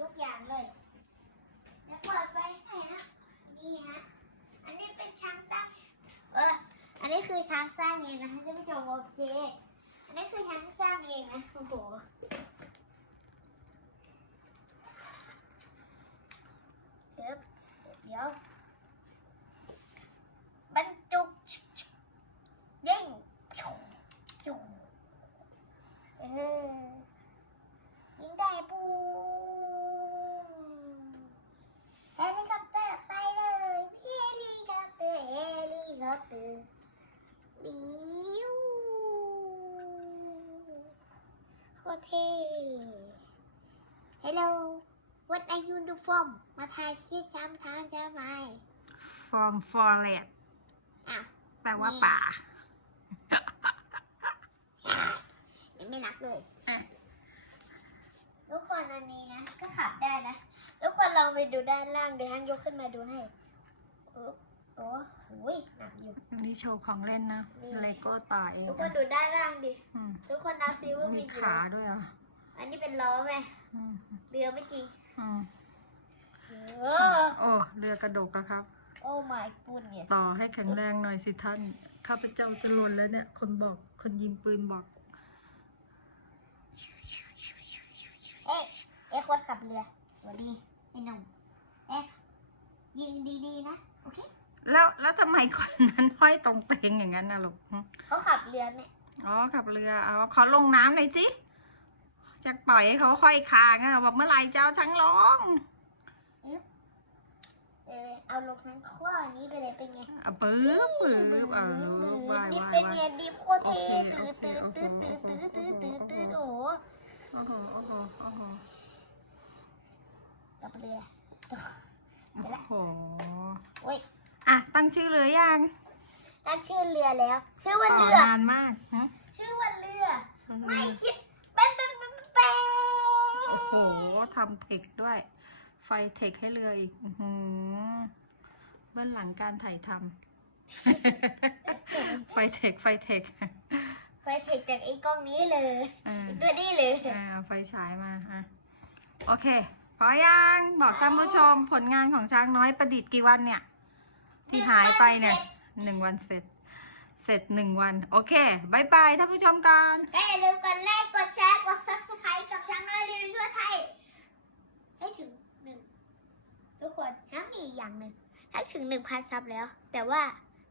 ทุกอย่างเลยแล้วเปิดไฟให้นะนี่ฮะ อันนี้เป็นช้างตั้งเออ อันนี้คือช้างสร้างเองนะคะท่านผู้ชมโอเค อันนี้คือช้างสร้างเองนะโอ้โห เดี๋ยวเดี๋ยวบรรจุยิงเออยิงได้ปูเฮลิคอปเตอร์ไปเลยเฮลิคอปเตอร์เฮลิคอปเตอร์บิวโคตร เท่ Hello What are you do from มาทายคิดช้ำช้างใช่ไหม from forest อ้าว แปลว่าป่า ยังไม่นับเลยอะทุกคนอันนี้นะ ก็ขับได้นะ ทุกคนลองไปดูด้านล่างเดี๋ยวฮังยกขึ้นมาดูให้โอ้ โอ้โหยหนักอยู่อันนี้โชว์ของเล่นนะ นี่ เลโก้ต่อเองทุกคนดูด้านล่างดิ อืมทุกคนนับซิว่ามีมีกี่ขาล้อด้วยเหรออันนี้เป็นล้อไหมอืมเรือไม่จริงอืมเออโอ้เรือกระดกอะครับ โอ้ my goodness ต่อให้แข็งแรงหน่อยสิท่าน ข้าพเจ้าจะหล่นแล้วเนี่ย คนบอก คนยิงปืนบอก เอ๊ะเอ๊ะคนขับเรือสวัสดีไอ้หนุ่มเอ๊ะยิงดีๆนะ โอเค แล้วแล้วทำไมคนนั้นห้อยตรงเตงอย่างนั้นนะลูกหึเขาขับเรือเนี่ยอ๋อขับเรือเอาขอลงน้ำหน่อยสิจะปล่อยให้เขาห้อยคางอะบอกเมื่อไหร่เจ้าช้างร้องเออเอาลงทั้งข้อนี้ไปเลยเป็นไงอะปื๊บปื๊บเออว่ายนี่ว่ายเป็นว่ายไงดีโคตรเท่ตื่นตื่นตื่นตื่นตื่นตื่นตื่นตื่นโอ้โหโอ้โหโอ้โหโอ้โหขับเรือโอ้โหโอ้ย อะตั้งชื่อเรือยังตั้งชื่อเรือแล้ว ชื่อว่าต่อเรือนานมากฮะชื่อว่าเรือ ไม่คิดเป็นเป็นเป็นเป็นโอ้โหทำเทคด้วย ไฟเทคให้เรืออีกอื้อหือเบื้องหลังการถ่ายทำไฟเทคไฟเทคไปเทคจากไอ้กล้องนี้เลยอ่าไอ้ตัวนี้เลยอ่าเอาไฟฉายมาฮะโอเค พอยังบอกท่านผู้ชมผลงานของช้างน้อยประดิษฐ์กี่วันเนี่ย ที่หายไปเนี่ยหนึ่งวันเสร็จ เสร็จหนึ่งวัน โอเคบายบายท่านผู้ชมกันก็อย่าลืมกดไลค์กดแชร์กดซับสไครต์กับช่างน้อยรีวิวทั่วไทย ให้ถึงหนึ่งทุกคนถ้ามีอีกอย่างหนึ่งให้ถึงหนึ่งพันซับแล้ว แต่ว่า